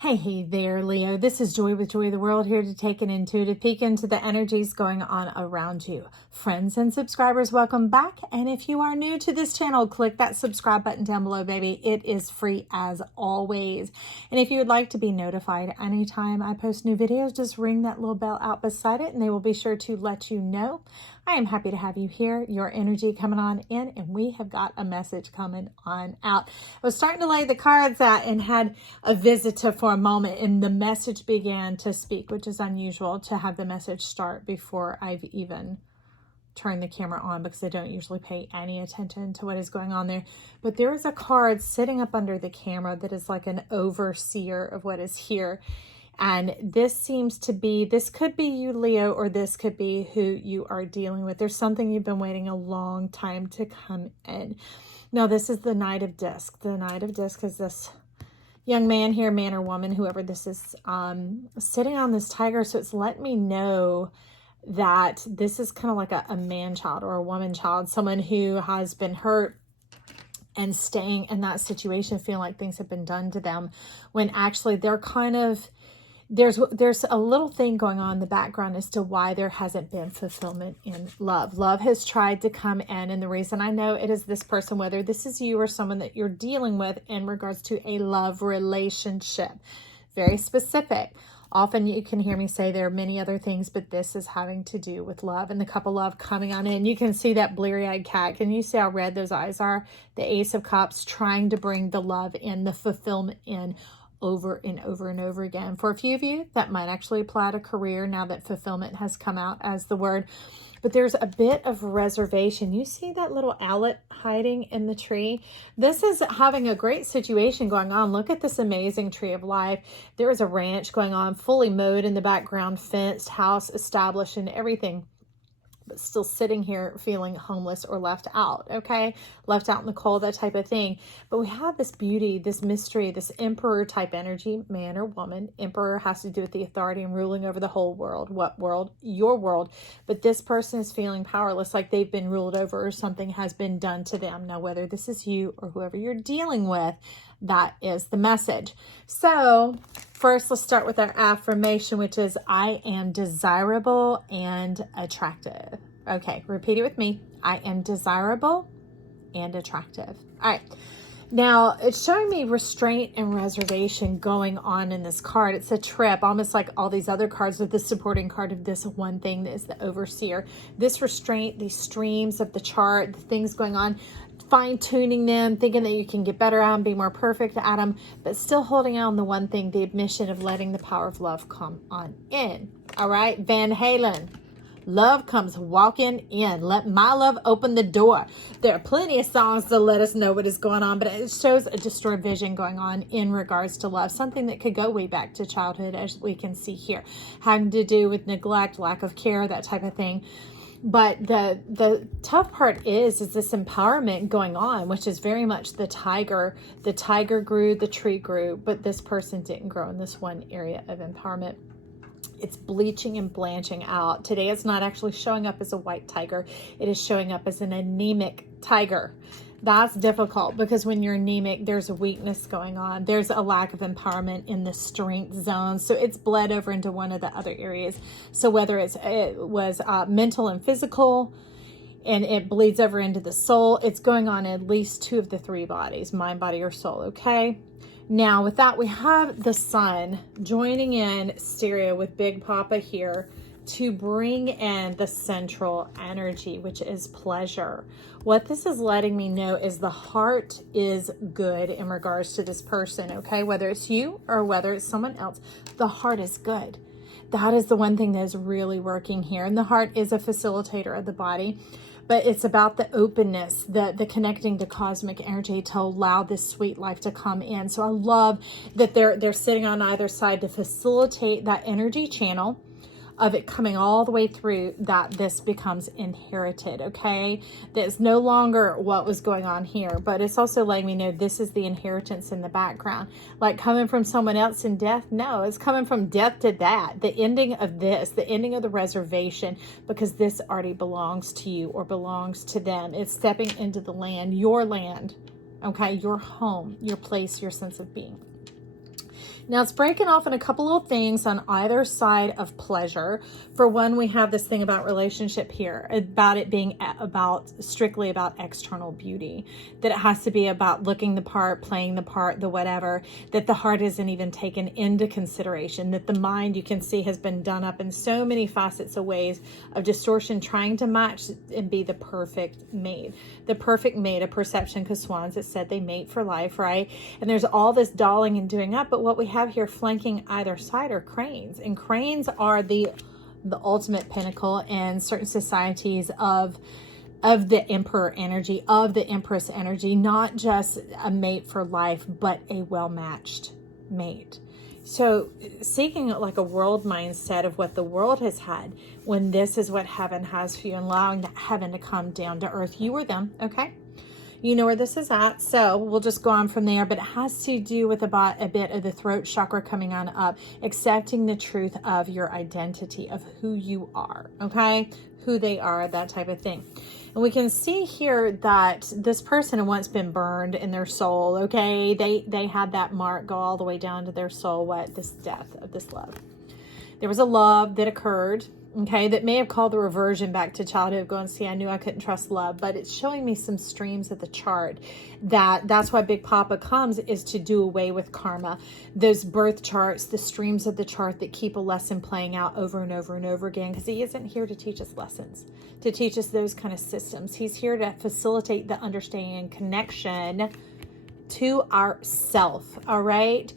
Hey there, Leo. This is Joy with Joy of the World, here to take an intuitive peek into the energies going on around you. Friends and subscribers, welcome back. And if you are new to this channel, click that subscribe button down below, baby. It is free as always. And if you would like to be notified anytime I post new videos, just ring that little bell out beside it and they will be sure to let you know. I am happy to have you here, your energy coming on in, and we have got a message coming on out. I was starting to lay the cards out and had a visitor for a moment, and the message began to speak, which is unusual to have the message start before I've even turned the camera on, because I don't usually pay any attention to what is going on there. But there is a card sitting up under the camera that is like an overseer of what is here. And this seems to be, this could be you, Leo, or this could be who you are dealing with. There's something you've been waiting a long time to come in. Now, this is the Knight of Disc. The Knight of Disc is this young man here, man or woman, whoever this is, sitting on this tiger. So it's letting me know that this is kind of like a man child or a woman child, someone who has been hurt and staying in that situation, feeling like things have been done to them, when actually they're kind of, there's a little thing going on in the background as to why there hasn't been fulfillment in love. Love has tried to come in, and the reason I know it is this person, whether this is you or someone that you're dealing with in regards to a love relationship. Very specific. Often you can hear me say there are many other things, but this is having to do with love and the cup of love coming on in. You can see that bleary-eyed cat. Can you see how red those eyes are? The Ace of Cups trying to bring the love in, the fulfillment in, over and over and over again. For a few of you, that might actually apply to career now that fulfillment has come out as the word. But there's a bit of reservation. You see that little owlet hiding in the tree? This is having a great situation going on. Look at this amazing tree of life. There is a ranch going on, fully mowed in the background, fenced, house established and everything, but still sitting here feeling homeless or left out, okay? Left out in the cold, that type of thing. But we have this beauty, this mystery, this emperor type energy, man or woman. Emperor has to do with the authority and ruling over the whole world. What world? Your world. But this person is feeling powerless, like they've been ruled over or something has been done to them. Now, whether this is you or whoever you're dealing with, that is the message. So first, let's start with our affirmation, which is I am desirable and attractive. Okay, repeat it with me. I am desirable and attractive. All right. Now, it's showing me restraint and reservation going on in this card. It's a trip, almost like all these other cards with the supporting card of this one thing that is the overseer. This restraint, these streams of the chart, the things going on, fine-tuning them, thinking that you can get better at them, be more perfect at them, but still holding on the one thing, the admission of letting the power of love come on in. All right, Van Halen. Love comes walking in. Let my love open the door. There are plenty of songs to let us know what is going on, but it shows a distorted vision going on in regards to love. Something that could go way back to childhood, as we can see here, having to do with neglect, lack of care, that type of thing. But the tough part is this empowerment going on, which is very much the tiger. The tiger grew, the tree grew, but this person didn't grow in this one area of empowerment. It's bleaching and blanching out. Today it's not actually showing up as a white tiger. It is showing up as an anemic tiger. That's difficult because when you're anemic, there's a weakness going on. There's a lack of empowerment in the strength zone. So it's bled over into one of the other areas. So whether it was mental and physical, and it bleeds over into the soul, it's going on at least two of the three bodies, mind, body, or soul, okay? Now, with that, we have the sun joining in stereo with Big Papa here to bring in the central energy, which is pleasure. What this is letting me know is the heart is good in regards to this person, okay? Whether it's you or whether it's someone else, the heart is good. That is the one thing that is really working here. And the heart is a facilitator of the body. But it's about the openness, the connecting to cosmic energy to allow this sweet life to come in. So I love that they're sitting on either side to facilitate that energy channel of it coming all the way through, that this becomes inherited, okay? That's no longer what was going on here, but it's also letting me know this is the inheritance in the background. Like coming from someone else in death? No, it's coming from death to that. The ending of this, the ending of the reservation, because this already belongs to you or belongs to them. It's stepping into the land, okay? Your home, your place, your sense of being. Now it's breaking off in a couple of things on either side of pleasure. For one, we have this thing about relationship here, about it being strictly about external beauty, that it has to be about looking the part, playing the part, the whatever, that the heart isn't even taken into consideration, that the mind, you can see, has been done up in so many facets of ways of distortion, trying to match and be the perfect mate. The perfect mate, a perception, because swans, it said they mate for life, right? And there's all this dolling and doing up, but what we have here flanking either side are cranes, and cranes are the ultimate pinnacle in certain societies of the emperor energy, of the empress energy, not just a mate for life, but a well-matched mate. So seeking like a world mindset of what the world has had, when this is what heaven has for you, and allowing heaven to come down to earth, you or them, okay? You know where this is at, so we'll just go on from there. But it has to do with about a bit of the throat chakra coming on up, accepting the truth of your identity, of who you are, okay? Who they are, that type of thing. And we can see here that this person had once been burned in their soul, okay? They had that mark go all the way down to their soul, what? This death of this love. There was a love that occurred, okay, that may have called the reversion back to childhood, going, see, I knew I couldn't trust love, but it's showing me some streams of the chart. That's why Big Papa comes, is to do away with karma. Those birth charts, the streams of the chart that keep a lesson playing out over and over and over again, because he isn't here to teach us lessons, to teach us those kind of systems. He's here to facilitate the understanding and connection to our self, all right?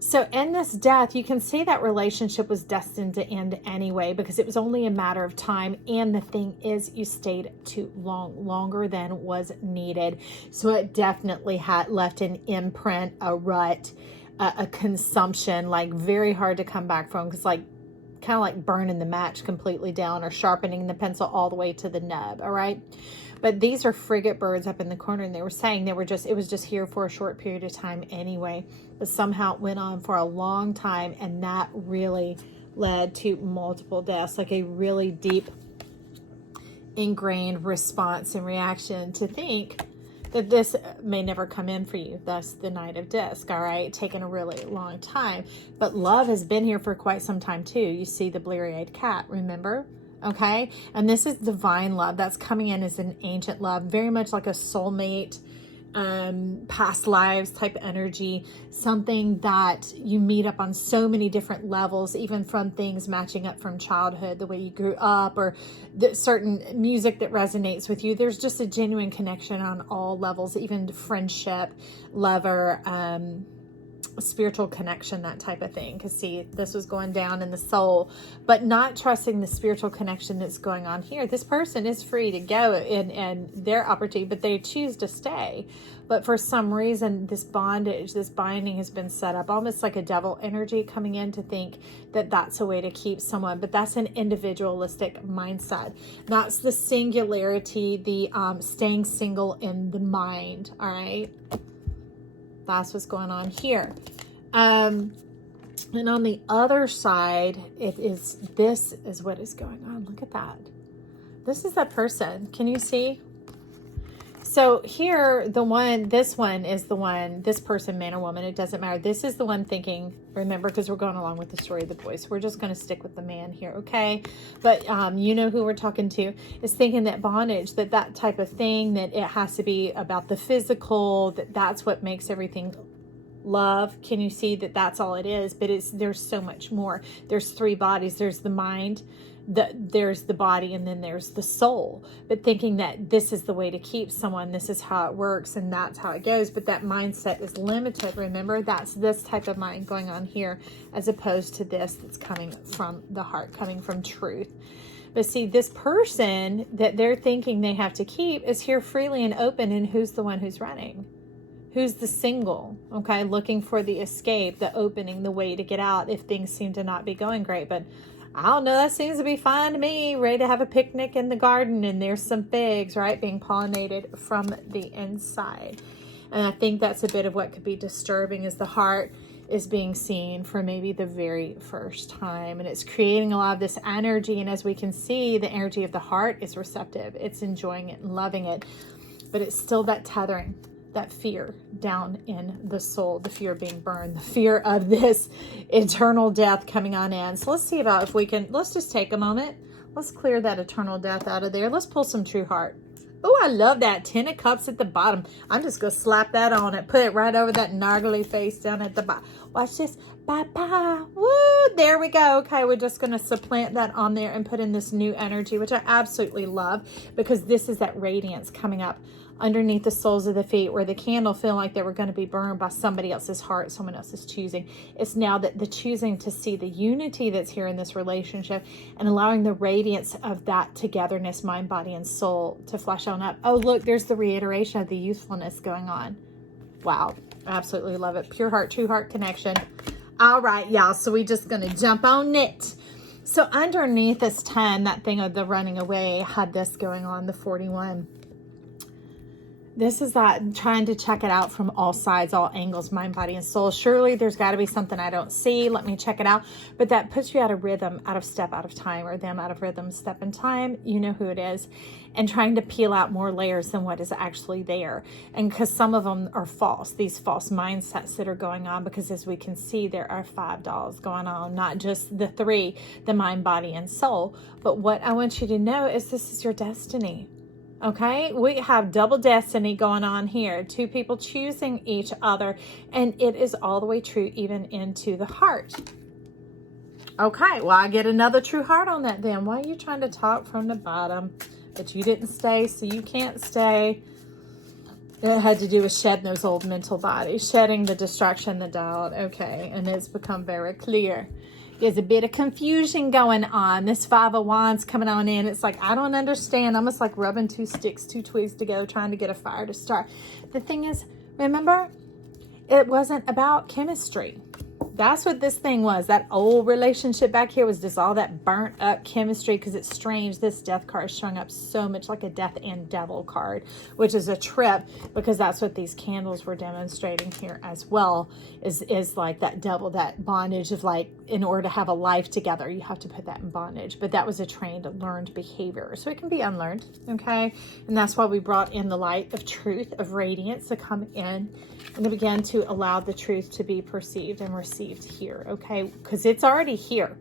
So in this death, you can see that relationship was destined to end anyway, because it was only a matter of time. And the thing is, you stayed too long, longer than was needed. So it definitely had left an imprint, a rut, a consumption, like very hard to come back from, because like kind of like burning the match completely down, or sharpening the pencil all the way to the nub. All right. But these are frigate birds up in the corner, and they were saying it was just here for a short period of time anyway. But somehow it went on for a long time, and that really led to multiple deaths, like a really deep ingrained response and reaction to think that this may never come in for you. Thus the Knight of Disc, all right? Taking a really long time. But love has been here for quite some time too. You see the bleary-eyed cat, remember? Okay, and this is divine love that's coming in as an ancient love, very much like a soulmate, past lives type energy, something that you meet up on so many different levels, even from things matching up from childhood, the way you grew up, or the certain music that resonates with you. There's just a genuine connection on all levels, even friendship, lover, spiritual connection, that type of thing. Because see, this was going down in the soul, but not trusting the spiritual connection that's going on here. This person is free to go in their opportunity, but they choose to stay. But for some reason, this bondage, this binding has been set up almost like a devil energy coming in to think that that's a way to keep someone. But that's an individualistic mindset. That's the singularity, the staying single in the mind. All right. That's what's going on here. And on the other side, this is what is going on. Look at that. This is that person. Can you see? So here, this person, man or woman, it doesn't matter. This is the one thinking, remember, because we're going along with the story of the boy. So we're just going to stick with the man here, okay? But you know who we're talking to, is thinking that bondage, that type of thing, that it has to be about the physical, that's what makes everything love. Can you see that that's all it is? But there's so much more. There's three bodies. There's the mind, there's the body, and then there's the soul. But thinking that this is the way to keep someone, this is how it works, and that's how it goes. But that mindset is limited. Remember, that's this type of mind going on here, as opposed to this that's coming from the heart, coming from truth. But see, this person that they're thinking they have to keep is here freely and open. And who's the one who's running? Who's the single? Okay, looking for the escape, the opening, the way to get out if things seem to not be going great. But I don't know, that seems to be fine to me. Ready to have a picnic in the garden, and there's some figs, right, being pollinated from the inside. And I think that's a bit of what could be disturbing, is the heart is being seen for maybe the very first time, and it's creating a lot of this energy. And as we can see, the energy of the heart is receptive. It's enjoying it and loving it, but it's still that tethering. that fear down in the soul, the fear of being burned, the fear of this eternal death coming on in. So let's see about if we can, let's just take a moment. Let's clear that eternal death out of there. Let's pull some true heart. Oh, I love that. 10 of Cups at the bottom. I'm just going to slap that on it. Put it right over that gnarly face down at the bottom. Watch this. Bye-bye. Woo! There we go. Okay, we're just going to supplant that on there and put in this new energy, which I absolutely love, because this is that radiance coming up underneath the soles of the feet, where the candle feel like they were going to be burned by somebody else's heart, someone else's choosing. It's now that the choosing to see the unity that's here in this relationship and allowing the radiance of that togetherness, mind, body, and soul to flash on up. Oh, look, there's the reiteration of the youthfulness going on. Wow. Absolutely love it. Pure heart, true heart connection. All right, y'all. So we're just going to jump on it. So underneath this 10, that thing of the running away had this going on, the 41. This is that trying to check it out from all sides, all angles, mind, body, and soul. Surely there's got to be something I don't see. Let me check it out. But that puts you out of rhythm, out of step, out of time, or them out of rhythm, step, and time. You know who it is. And trying to peel out more layers than what is actually there. And because some of them are false, these false mindsets that are going on, because as we can see, there are 5 dolls going on, not just the 3, the mind, body, and soul. But what I want you to know is this is your destiny. Okay, we have double destiny going on here. 2 people choosing each other, and it is all the way true even into the heart. Okay, well, I get another true heart on that then. Why are you trying to talk from the bottom? But you didn't stay, so you can't stay. It had to do with shedding those old mental bodies, shedding the distraction, the doubt. Okay, and it's become very clear. There's a bit of confusion going on. This 5 of Wands coming on in. It's like, I don't understand. Almost like rubbing 2 sticks, 2 twigs together, trying to get a fire to start. The thing is, remember, it wasn't about chemistry. That's what this thing was. That old relationship back here was just all that burnt up chemistry, because it's strange. This death card is showing up so much like a death and devil card, which is a trip, because that's what these candles were demonstrating here as well, is like that devil, that bondage of like, in order to have a life together, you have to put that in bondage. But that was a trained, learned behavior. So it can be unlearned, okay? And that's why we brought in the light of truth, of radiance to come in and to begin to allow the truth to be perceived and received here, okay? Because it's already here.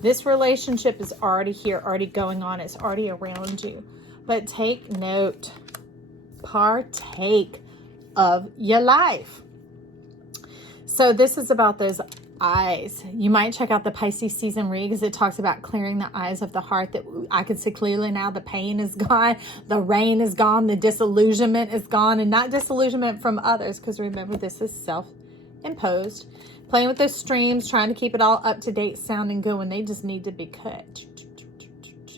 This relationship is already here, already going on. It's already around you. But take note. Partake of your life. So this is about those eyes. You might check out the Pisces season read, because it talks about clearing the eyes of the heart. That I can see clearly now. The pain is gone, the rain is gone, the disillusionment is gone, and not disillusionment from others, because remember, this is self-imposed. Playing with those streams, trying to keep it all up to date, sounding good when they just need to be cut.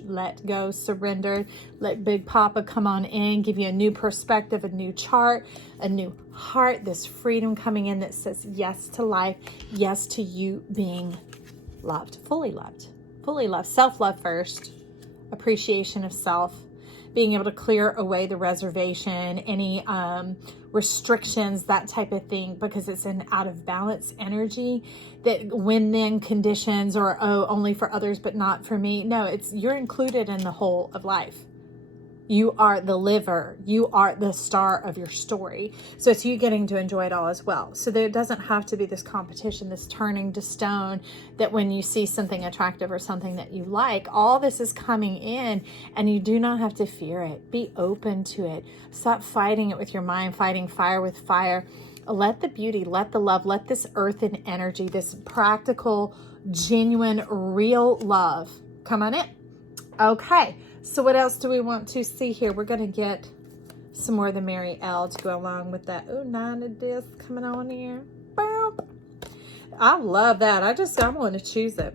Let go, surrender. Let Big Papa come on in, give you a new perspective, a new chart, a new heart, this freedom coming in that says yes to life, yes to you being loved, fully loved, self-love first, appreciation of self, being able to clear away the reservation, any restrictions, that type of thing, because it's an out of balance energy that when then conditions, or only for others but not for me. No, it's you're included in the whole of life. You are the liver. You are the star of your story. So it's you getting to enjoy it all as well. So there doesn't have to be this competition, this turning to stone, that when you see something attractive or something that you like, all this is coming in, and you do not have to fear it. Be open to it. Stop fighting it with your mind, fighting fire with fire. Let the beauty, let the love, let this earthen energy, this practical, genuine, real love come on in. Okay. So what else do we want to see here? We're going to get some more of the Mary L to go along with that. Oh, 9 of discs coming on here. I love that. I want to choose it.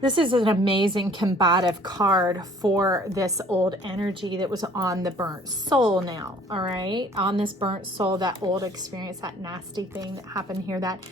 This is an amazing combative card for this old energy that was on the burnt soul now. All right. On this burnt soul, that old experience, that nasty thing that happened here, that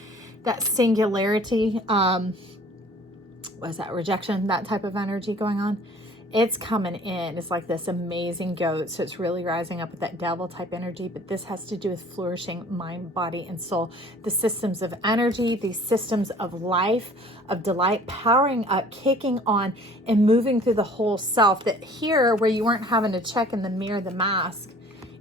singularity, was that rejection, that type of energy going on. It's coming in. It's like this amazing goat. So it's really rising up with that devil type energy. But this has to do with flourishing mind, body, and soul. The systems of energy, these systems of life, of delight, powering up, kicking on, and moving through the whole self. That here, where you weren't having to check in the mirror, the mask,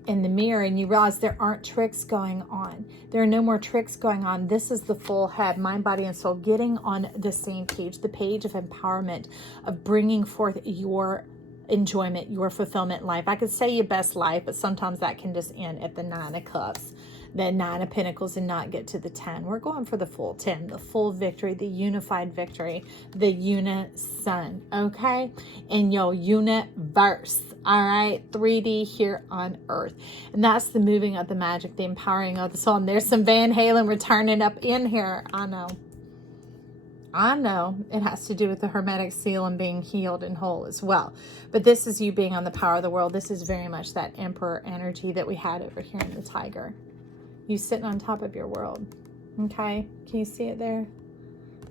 in the mirror and you realize there aren't tricks going on. There are no more tricks going on. This is the full head, mind, body, and soul getting on the same page, the page of empowerment, of bringing forth your enjoyment, your fulfillment life. I could say your best life, but sometimes that can just end at the 9 of cups, the 9 of pentacles, and not get to the 10. We're going for the full 10, the full victory, the unified victory, the unison, okay? In your universe, all right? 3D here on earth. And that's the moving of the magic, the empowering of the soul. And there's some Van Halen returning up in here. I know it has to do with the hermetic seal and being healed and whole as well. But this is you being on the power of the world. This is very much that emperor energy that we had over here in the tiger. You sitting on top of your world. Okay? Can you see it there?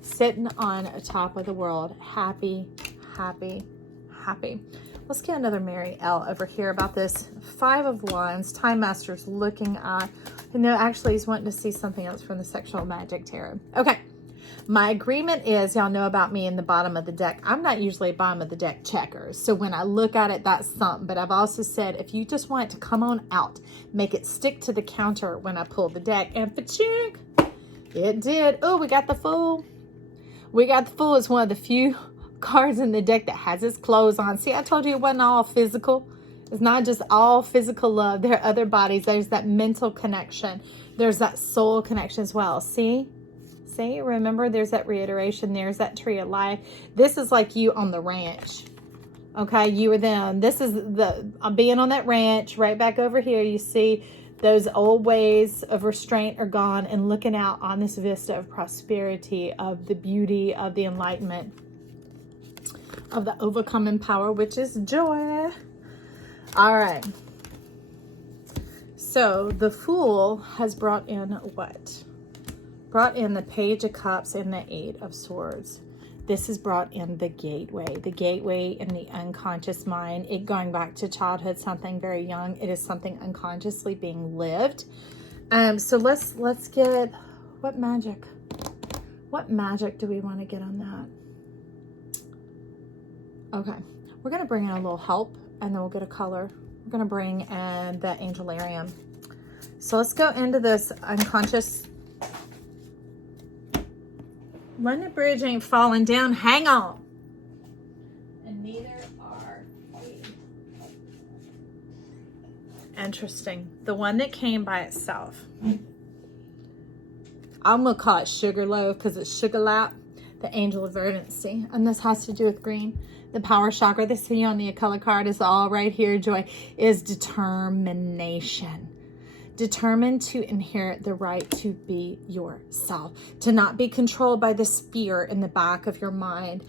Sitting on top of the world. Happy, happy, happy. Let's get another Mary L over here about this 5 of Wands. Time Master's looking at, actually he's wanting to see something else from the Sexual Magic Tarot. Okay. My agreement is, y'all know about me in the bottom of the deck. I'm not usually a bottom of the deck checker. So when I look at it, that's something. But I've also said, if you just want it to come on out, make it stick to the counter when I pull the deck. And fa-ching, it did. Oh, we got the Fool. We got the Fool. It's one of the few cards in the deck that has its clothes on. See, I told you it wasn't all physical. It's not just all physical love. There are other bodies. There's that mental connection. There's that soul connection as well. See? See, remember, there's that reiteration. There's that tree of life. This is like you on the ranch. Okay, you or them. This is the being on that ranch. Right back over here, you see those old ways of restraint are gone, and looking out on this vista of prosperity, of the beauty, of the enlightenment, of the overcoming power, which is joy. All right. So the Fool has brought in what? Brought in the Page of Cups and the 8 of Swords. This has brought in the gateway in the unconscious mind. It going back to childhood, something very young. It is something unconsciously being lived. So let's get, what magic do we want to get on that? Okay, we're going to bring in a little help, and then we'll get a color. We're going to bring in the Angelarium. So let's go into this unconscious. When the bridge ain't falling down, hang on. And neither are we. Interesting. The one that came by itself. I'm going to call it Sugarloaf because it's Sugar Lap, the Angel of Verdancy. And this has to do with green. The power chakra, the see on the color card is all right here. Joy is determination. Determined to inherit the right to be yourself, to not be controlled by the spear in the back of your mind,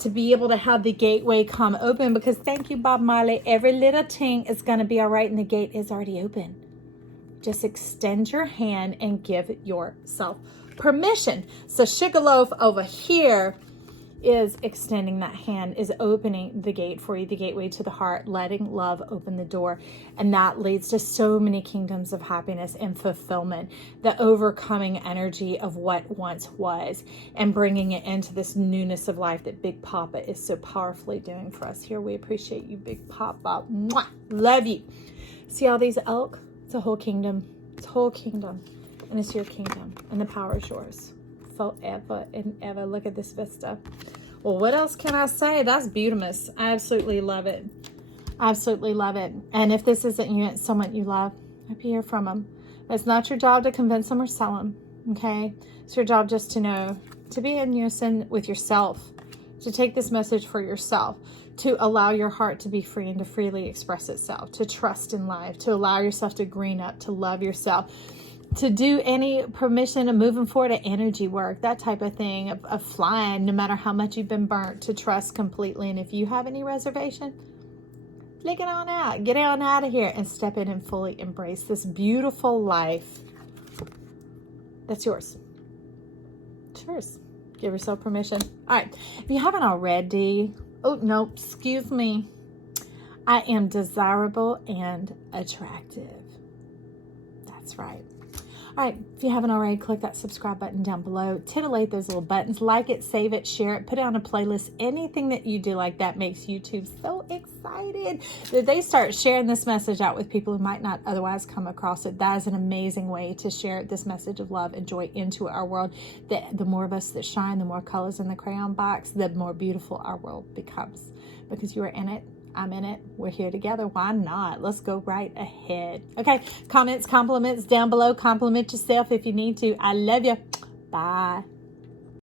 to be able to have the gateway come open, because thank you, Bob Marley, every little thing is going to be all right and the gate is already open. Just extend your hand and give yourself permission. So Sugarloaf over here is extending that hand, is opening the gate for you, the gateway to the heart, letting love open the door. And that leads to so many kingdoms of happiness and fulfillment, the overcoming energy of what once was and bringing it into this newness of life that Big Papa is so powerfully doing for us here. We appreciate you, Big Papa. Mwah! Love you. See all these elk? It's a whole kingdom. It's a whole kingdom. And it's your kingdom. And the power is yours. Forever and ever. Look at this vista. Well, what else can I say? That's beautiful. I absolutely love it. Absolutely love it. And if this isn't you, it's someone you love, hope you hear from them. It's not your job to convince them or sell them. Okay? It's your job just to know, to be in unison with yourself, to take this message for yourself, to allow your heart to be free and to freely express itself, to trust in life, to allow yourself to green up, to love yourself, to do any permission of moving forward to energy work, that type of thing, of flying, no matter how much you've been burnt, to trust completely. And if you have any reservation, flick it on out. Get on out of here and step in and fully embrace this beautiful life that's yours. It's yours. Give yourself permission. All right. If you haven't already, oh, no, excuse me. I am desirable and attractive. That's right. All right, if you haven't already, click that subscribe button down below. Titillate those little buttons. Like it, save it, share it, put it on a playlist. Anything that you do like that makes YouTube so excited that they start sharing this message out with people who might not otherwise come across it. That is an amazing way to share this message of love and joy into our world. The more of us that shine, the more colors in the crayon box, the more beautiful our world becomes. Because you are in it. I'm in it. We're here together. Why not? Let's go right ahead. Okay. Comments, compliments down below. Compliment yourself if you need to. I love you. Bye.